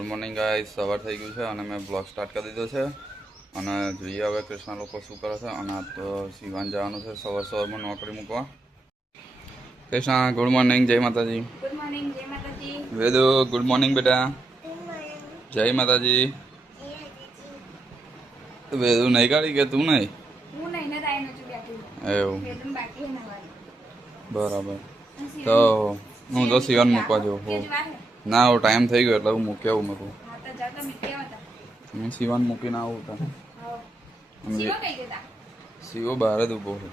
Good morning guys, સવાર થઈ ગયું છે અને મેં બ્લોગ સ્ટાર્ટ કરી દીધો છે અને જોઈએ હવે કૃષ્ણ લોકો શું કરે છે. અને આ તો શિવાન જવાનું છે સવારમાં નોકરી મૂકવા. કૃષ્ણ ગુડ મોર્નિંગ, જય માતાજી. ગુડ મોર્નિંગ, જય માતાજી. વેદુ ગુડ મોર્નિંગ બેટા, જય માતાજી. વેદુ નહીં કાઢી કે તું નહીં? હું નહીં ને તાઈ નજુ બેઠી એવું વેદમ બાકી હે નવાની. બરાબર. તો હું તો શિવાન મૂકવા જઉં છું. ના હવે ટાઈમ થઈ ગયો એટલે હું મૂકી આવું. મેં હા તો જાવ તો મીઠી આવતા. હું શિવાન મૂકીને આવું તા. હા. શિવો કઈ ગયો? શિવો બહાર જ ઊભો છે.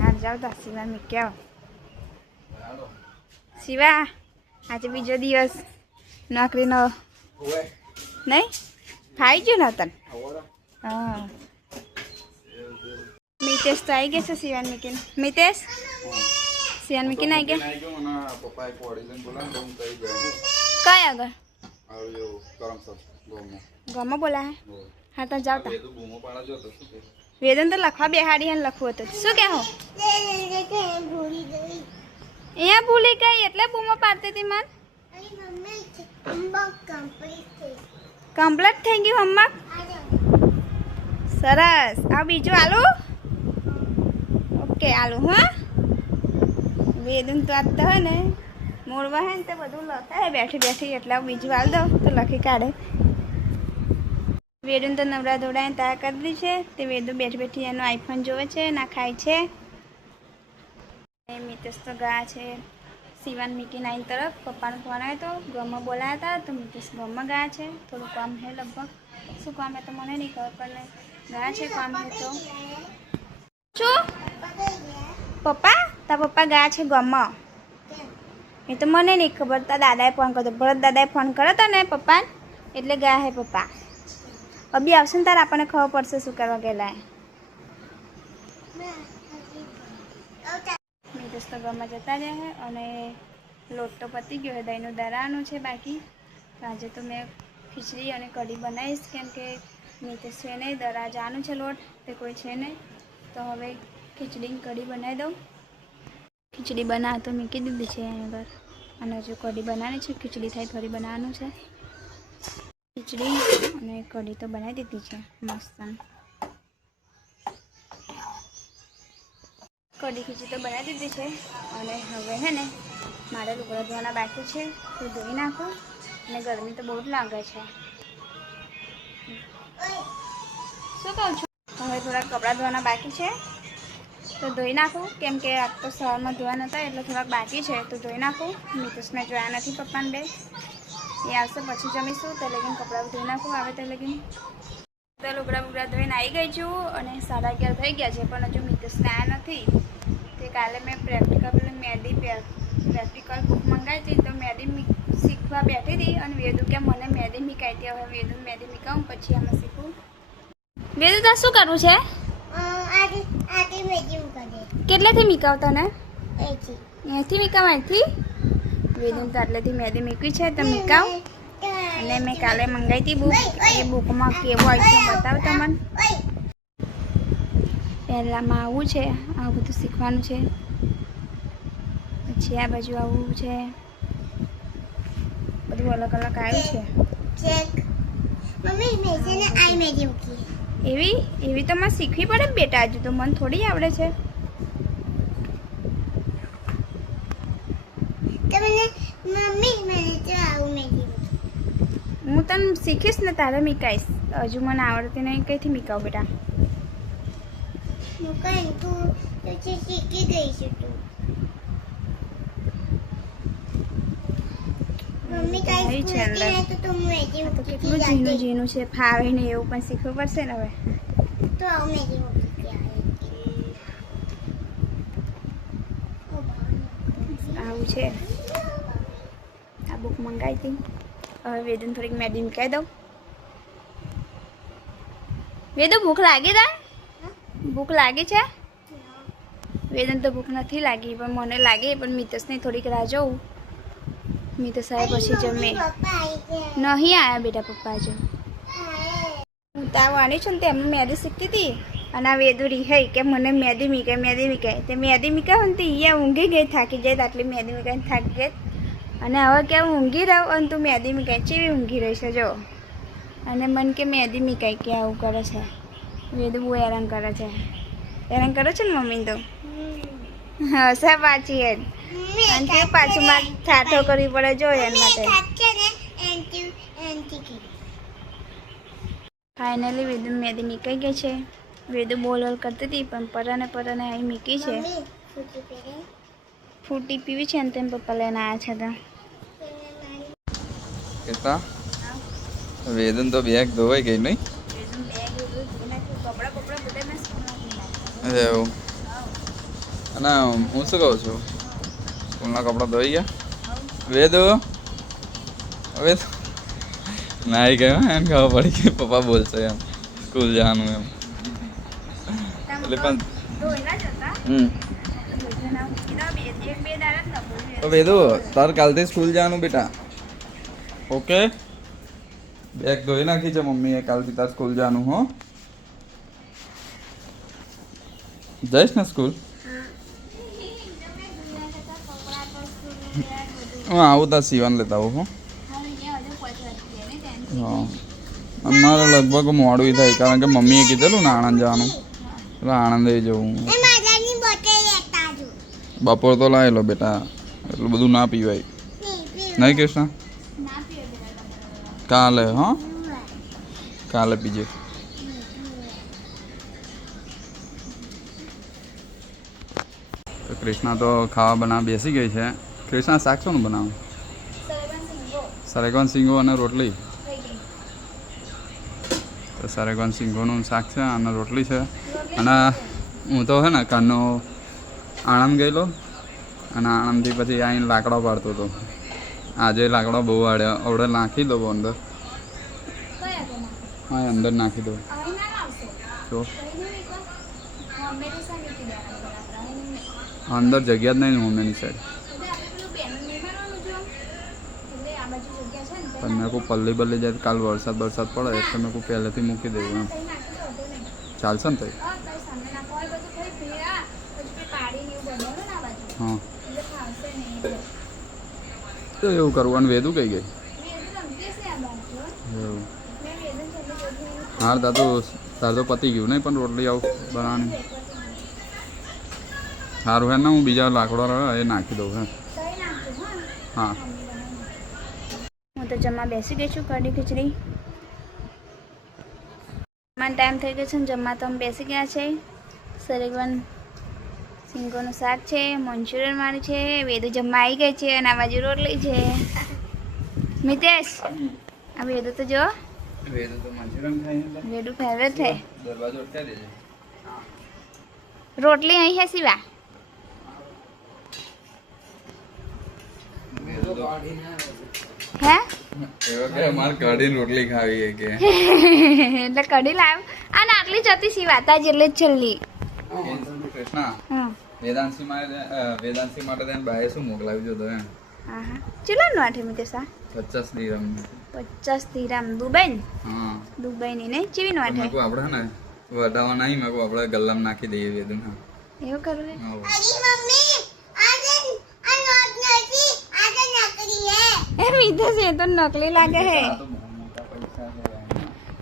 હા જાવ તો શિવા મીઠી આવો. શિવા આજે બીજો દિવસ નોકરીનો નહીં ખાઈ ગયું ને તને? હા મિતેશ તો આવી ગયા છે શિવાન મીકીને. મિતેશ શિવાન મીકીને આવી ગયા કઈ આગળ ગમો બોલા હે? હા તો જાવ તા. વેદન તો લખવા બેહાડી હે લખવું હતું. શું કહો? અહીંયા ભૂલી ગઈ એટલે બૂમો પાડતી હતી મન. કમ્પ્લીટ થઈ ગયું હોમવર્ક? સરસ. આ બીજું આલુ? ઓકે આલુ. હા વેદન તો આજ તો હોય ને મોડવા હે ને તે બધું લખાય બેઠી બેઠી એટલે બીજું હાલ દો તો લખી કાઢે. વેદન તો નવરા ધોડાને તૈયાર કરી દીધી છે. તે વેદુ બેઠી બેઠી એનો આઈફોન જોવે છે, ના ખાય છે. મિતેશ તો ગયા છે શિવાન મીકી નાઈન તરફ. પપ્પાનો ફોન આવ્યો તો ગમમાં બોલાયા હતા તો મિતેશ ગમમાં ગયા છે. થોડું કામ છે લગભગ. શું કામ હે તો મને નહીં ખબર પણ ગયા છે કામ હે તો. શું પપ્પા? તારા પપ્પા ગયા છે ગમમાં. એ તો મને નહીં ખબર. તારા દાદાએ ફોન કર્યો. ભરત દાદાએ ફોન કર્યો હતો ને પપ્પાને એટલે ગયા હે પપ્પા. અભી આવશે ને તારે આપણને ખબર પડશે શું કરવા ગયેલા. મિતેશ તો ઘરમાં જતા રહ્યા છે અને લોટ તો પતી ગયો છે. દહીંનું દરાનું છે બાકી. આજે તો મેં ખીચડી અને કઢી બનાવીશ કેમ કે મિતેશ છે નહીં, દરા જવાનું છે લોટ તે કોઈ છે નહીં. તો હવે ખીચડી કઢી બનાવી દઉં. ખીચડી બનાવ તો મૂકી દીધી છે અહીં આગળ અને હજુ કઢી બનાવવાની છે. ખીચડી થાય થોડી બનાવવાનું છે. ખીચડી અને કઢી તો બનાવી દીધી છે મસ્ત. કઢી ખીચડી તો બનાવી દીધી છે અને હવે હે ને મારે લુગડા ધોવાના બાકી છે તો ધોઈ નાખું. અને ગરમી તો બહુ જ લાગે છે. શું કહું છું? હવે થોડા કપડાં ધોવાના બાકી છે તો ધોઈ નાખું કેમ કે આજ તો સવારમાં ધોવા નહોતા એટલે થોડાક બાકી છે તો ધોઈ નાખું. મિતેશને જોયા નથી પપ્પાને બે. એ આવશે પછી જમીશું તો લગીને કપડાં ધોઈ નાખું. આવે તો લગીને તો લુગડા ધોઈને આવી ગઈ છું અને 11:30 થઈ ગયા છે પણ હજુ મિતેશને આવ્યા નથી. તે કાલે મેં પ્રેક્ટિકલ બુક મંગાવી હતી તો મેદી શીખવા બેઠી હતી અને વેદુ કે મને મેદી મીકાઈ હતી. હવે વેદુ મેદી મીકાવું પછી આમાં શીખું. વેદુ તાર શું કરવું છે? કેટલેથી મીકાવતા ને? અહીંથી મીકાવ? અહીંથી વેદુ તારલેથી મેદી મીકવી છે તો મીકાવ. અને મેં કાલે મંગાવી હતી બુક. એ બુકમાં કેવું આવ્યું છે બતાવતા મને. પહેલાંમાં આવું છે, આવું બધું શીખવાનું છે. પછી આ બાજુ આવું છે, બધું અલગ અલગ આવ્યું છે. એવી તો મને શીખવી પડે બેટા. હજુ તો મને થોડી આવડે છે. હું તને શીખીશ ને તારે મીકાઈશ. હજુ મને આવડતી નહીં. કઈથી મીકાવ બેટા? કેટલું ઝીણું ઝીણું છે ફાવે ને એવું પણ શીખવું પડશે ને હવે. આવું છે. આ બુક મંગાવી હતી. હવે વેદન થોડીક મેદી મીકાઈ દઉં. વેદુ ભૂખ લાગી તા? ભૂખ લાગી છે? વેદન તો ભૂખ નથી લાગી પણ મને લાગી. પણ મિતેશને થોડીક રાહ જોઉં. મિતેશ આવ્યા પછી જમે. નહીં આવ્યા બેટા પપ્પા. જો હું તાવ આની છું ને તે એમને મેદી શીખતી હતી અને આ વેદુરી હઈ કે મને મેદી મીકાય તે મેદી મીકા હોય ને તે અહીંયા ઊંઘી ગઈ થાકી જાય આટલી મેદી મીકાઈને થાકી ગઈ અને હવે કે હું ઊંઘી રહું અને તું મેદી મીકાય ચેવી ઊંઘી રહી છે જો અને મન કે મેદી મીકાય કે આવું કરે છે વેદુ બહુ હેરાન કરે છે ને મમ્મી તો હા સા પાછી હેડ અને તે પાછું મારે ઠાઠો કરવી પડે જો એના માટે ફાઇનલી વેદુ મેદી મીકાઈ ગઈ છે વેદુ બોલ કરતી હતી પણ પરાને અહીં મીકી છે ફૂટી પીવી છે ને તેમ પપ્પા લઈને આવ્યા છે તો કેટલા વેદન તો બેગ ધોવાઈ ગઈ નહીં એવું અને હું શું કહું છું સ્કૂલના કપડાં ધોઈ ગયા વેદુ હવે નાઈ ગયો એને ખબર પડી કે પપ્પા બોલશે એમ સ્કૂલ જવાનું એમ એટલે પણ તો વેદુ તાર કાલથી સ્કૂલ જવાનું બેટા ઓકે બેગ ધોઈ નાખી છે મમ્મીએ કાલથી તાર સ્કૂલ જવાનું હો જઈશ ને સ્કૂલ હું આવું તાર સીવન લેતા આવું હું હા અમારે લગભગ મોડું થાય કારણ કે મમ્મીએ કીધેલું ને આણંદ જવાનું એટલે આણંદ જવું બપોર તો લાવેલો બેટા એટલું બધું ના પીવાય નહીં કૃષ્ણ કાલે હા કાલે પીજે કૃષ્ણા તો ખાવા બનાવવા બેસી ગઈ છે કૃષ્ણા શાક શું બનાવું સરેગવાન સિંગો અને રોટલી તો સરેગવાન સિંગોનું શાક છે અને રોટલી છે અને હું તો છે ને કાનો આણંદ ગયેલો અને આણંદથી પછી આવીને લાકડો પાડતો હતો આજે લાકડો બહુ વાળ્યો અવડે નાખી દો અંદર હા અંદર નાખી દો તો અંદર જગ્યા જ નહીં મમ્મીની સાઈડ પણ મેં કોઈ પલ્લી બલ્લી જાય કાલ વરસાદ પડે એટલે મેં કોઈ પહેલેથી મૂકી દેવું એમ ચાલશે ને તઈ હા તો એવું કરવું અને વેદું કઈ ગઈ એવું હા તાર તો પતી ગયું નહીં પણ રોટલી આવું બનાવવાની સારું હે ને હું બીજા લાકડો રહ્યો એ નાખી દઉં હે હા હું તો જમવા બેસી ગઈ છું કઢી ખીચડી જમવાનો ટાઈમ થઈ ગયો છે ને જમવા તો અમે બેસી ગયા છે સરેગવાન સિંગોનું શાક છે મંચુરિયન મારી છે વેદુ જમવા આવી ગઈ છે અને આ બાજુ રોટલી છે મિતેશ આ વેદુ તો જો વેદુ તો મંચુરિયન ખાઈ વેદુ ફેવરેટ છે દરવાજો અટકાવી દેજે રોટલી અહીં છે સિવા હે એવો કે મારે કઢી રોટલી ખાવી છે કે એટલે કઢી લાવ અને આટલી જ હતી સિવા તા જેટલી જ છેલ્લી કૃષ્ણા હા વેદાંશી માટે તેને બાએ શું મોકલાવી દીધો એમ હા હા ચલો નાઠે મિતેશા 50 દિરહમ 50 દિરહમ દુબઈ હા દુબઈની ને ચીવી નાઠે મેં આપણે હે ને વધાવા નહીં મેં આપણે ગલ્લામાં નાખી દઈએ વેદન હા એવું કરવું હે એ મિતેશ એ તો નકલી લાગે હે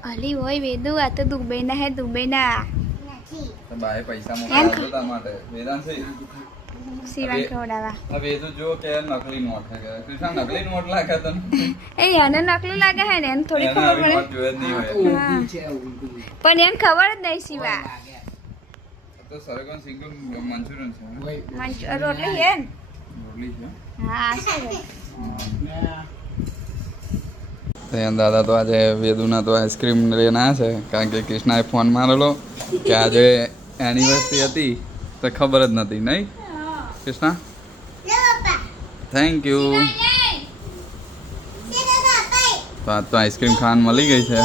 અલી હોય વેદુ આ તો દુબઈના હે દુબઈના તો બાએ પૈસા મોકલાવ્યા હતા માટે વેદાંશી સિવાન ખવડાવા હવે એ તો જો કે નકલી નોટ છે કૃષ્ણ નકલી નોટ લાગે તને એ એને નકલી લાગે હે ને એને થોડી એને ખબર આવી પડે નોટ જોઈએ જ નહીં હોય હા. પણ એને ખબર જ નહીં સિવા તો સરગમ સિંગલ મંચુરિયન છે રોટલી હે ને? રોટલી છે હા શું હે? ત્યાં દાદા તો આજે વેદુના તો આઈસ્ક્રીમ લઈને આવ્યા છે કારણ કે કૃષ્ણાએ ફોન મારેલો કે આજે એનિવર્સરી હતી તો ખબર જ નથી નહીં કૃષ્ણા થેન્ક યુ તો આજ તો આઈસ્ક્રીમ ખાવાનું મળી ગઈ છે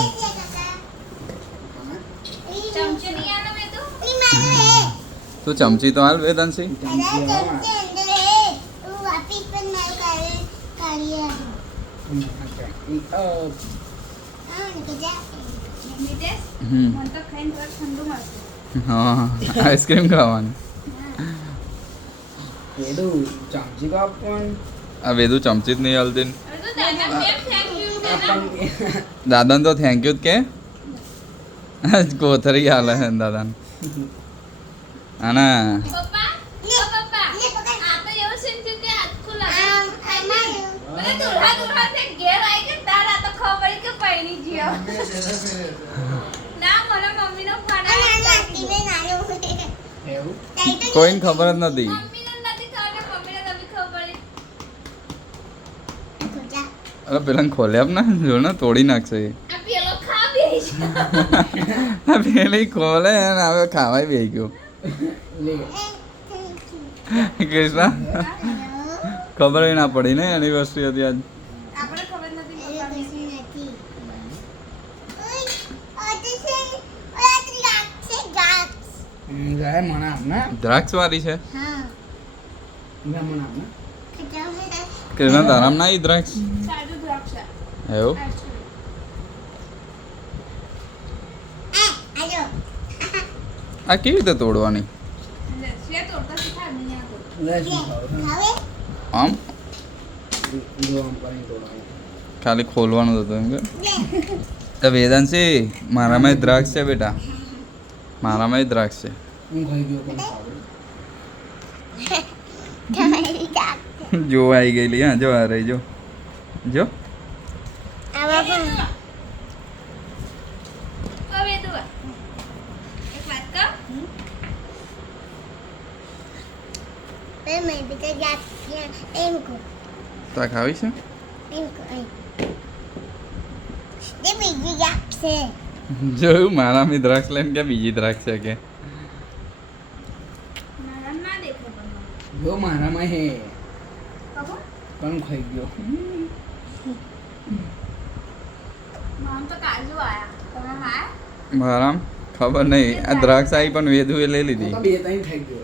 તું ચમચી તો હાલ વેદાંશી મિતેશ, હમ મને તો ખાઈને થોડું ઠંડુ મળશે હા આઈસ્ક્રીમ ખાવાની વેદુ ચમચી તો આપણ આ વેદુ ચમચી જ નહીં હલતી આપણ દાદાને તો થેન્ક યુ કે કોથરી હાલે છે દાદાને અને એવું કોઈને ખબર જ નથી અરે પેલા ખોલ્યા ને જો ને તોડી નાખશે એ આ પેલી ખોલે અને હવે ખાવાય બેસી ગયો લે કૃષ્ણા ખબર ના પડી ને એનિવર્સરી હતી આજ આપણે ખબર નથી જાય મને આપ ને દ્રાક્ષ વાળી છે જાય મને આપ ને કૃષ્ણા તારામ ના ઈ દ્રાક્ષ સાદું દ્રાક્ષ એવું આ કેવી રીતે તોડવાની લે તોડતા શીખાય નહીં આ તો લે શું ખાવ આમ જો આમ કરીને તોડવાનું ખાલી ખોલવાનું જ હતું એમ કે વેદાંશી મારામાં દ્રાક્ષ છે બેટા મારામાં દ્રાક્ષ છે હું ખાઈ ગયો પણ ખાવ જો આવી ગયેલી હા જો આ રહી જો જો હવે દુઆ એક વાત કહું તા ખાવી છે જોયું મારામાં દ્રાક્ષ લઈને કે બીજી દ્રાક્ષ છે કે મારા ના દેખો પણ જો મારામાં હે ખબર પણ ખાઈ ગયો મામ તો કાજુ આયા તમે હા મારામ ખબર નહીં આ દ્રાક્ષ આવી પણ વેદુ એ લઈ લીધી હું તો બે ત્રણ ખાઈ ગયો